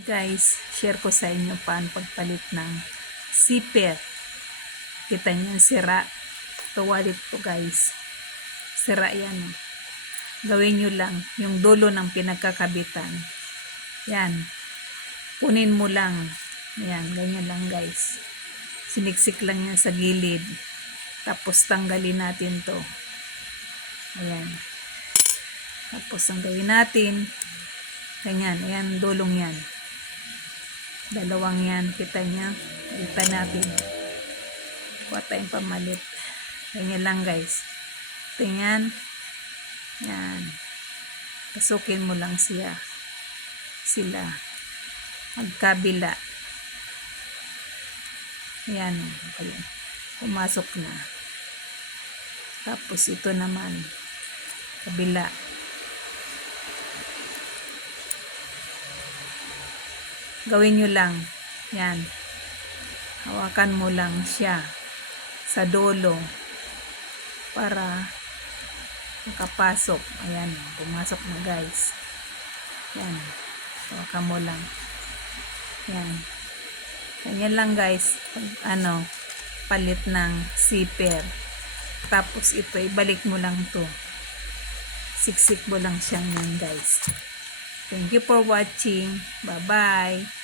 Guys, share ko sa inyo paano pagpalit ng zipper. Kita niyo sira. Ito wallet ko guys. Sira yan. Gawin nyo lang yung dulo ng pinagkakabitan. Yan. Kunin mo lang. Yan, ganyan lang guys. Siniksik lang yan sa gilid. Tapos tanggalin natin to. Ayan. Tapos ang gawin natin, ganyan, ayan, dulong yan. Dalawang yan, kita niya. Kita natin. Kuha tayong pamalit. Ganyan lang guys. Tingnan. Yan. Pasukin mo lang sila. Magkabila. Yan. Pumasok na. Tapos ito naman. Kabila. Gawin nyo lang. Yan. Hawakan mo lang siya sa dulo para makapasok. Ayan. Pumasok na guys. Yan. Hawakan mo lang. Yan. Ganyan lang guys. Palit ng zipper. Tapos ito, ibalik mo lang to. Siksik mo lang siyang yan guys. Thank you for watching. Bye-bye.